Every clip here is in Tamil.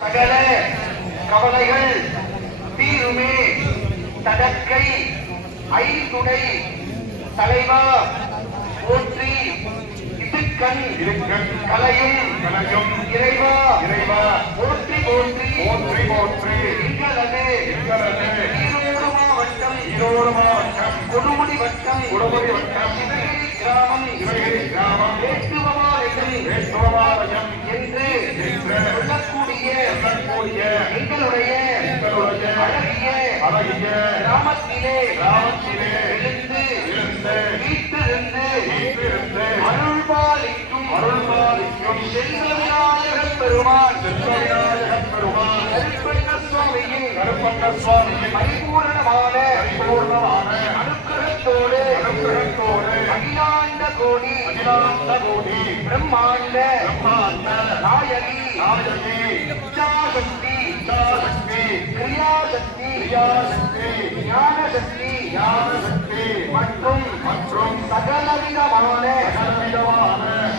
சகல கவலைகள் தீருமே தடக்கை ஐந்துடை தலைவா போற்றி இதுக்கண் இருக்கண் கலையும் கலையும் இறைவா இறைவா போற்றி போற்றி போற்றி போற்றி. எங்களது எங்களது ஈரோடு மாவட்டம் ஈரோடு மாவட்டம். கொடுமுடி வட்டம் கொடுமுடி கிராமத்திலே கிராமத்திலே இருந்து இருந்து வீட்டிலிருந்து வீட்டிலிருந்து அருள்பாலிக்கும் அருள்பாலிக்கும் செல்வவிநாயகர் பெருமான். செல்வவிநாயகப் பெருமான். கருப்பண்ண சுவாமியின் கருப்பண்ண சுவாமியின் பரிபூரணமான பரிபூர்ணமான அனுக்கிரகத்தோடு அனுக்கிரகத்தோடு அகிலாண்ட கோடி. அகிலாண்ட கோடி. பிரம்மாண்ட பிரம்மாண்ட நாயகி. நாயகி. இச்சாசக்தி இச்சாசக்தி கிரியாசக்தி ஞானசக்தி ஞானசக்தி மற்றும் மற்றும் சகலவிதமான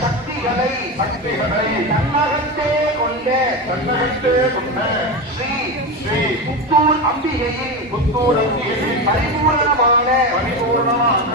சக்திகளை சக்திகளை தன்னகத்தே கொண்ட தன்னகத்தே கொண்ட ஸ்ரீ ஸ்ரீ புத்தூர் அம்பிகையின் புத்தூரங்கியின் பரிபூரணமான பரிபூர்ணமான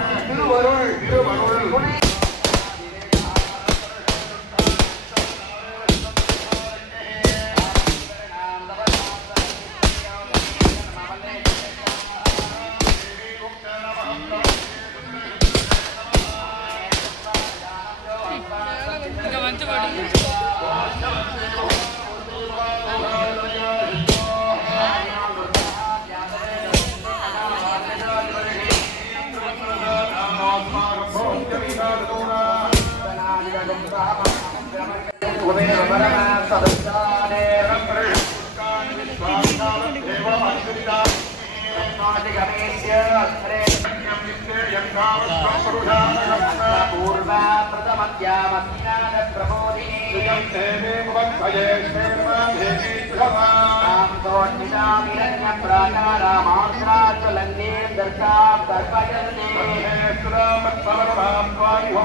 ప్రాకారామాశ్రాజ్వలంగే దర్శా దర్పయంతే శ్రామ సర్వాం త్వాయి హో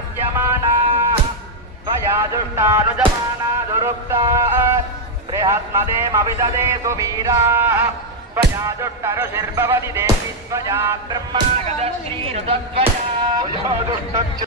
पश्यमाना त्वया दुष्टानुजमाना दुरुक्ता बृहस्मदेमभिददे सुवीरा त्वया दुष्टरुषिर्भवति देवि त्वया ब्रह्मागतश्रीरुतत्वया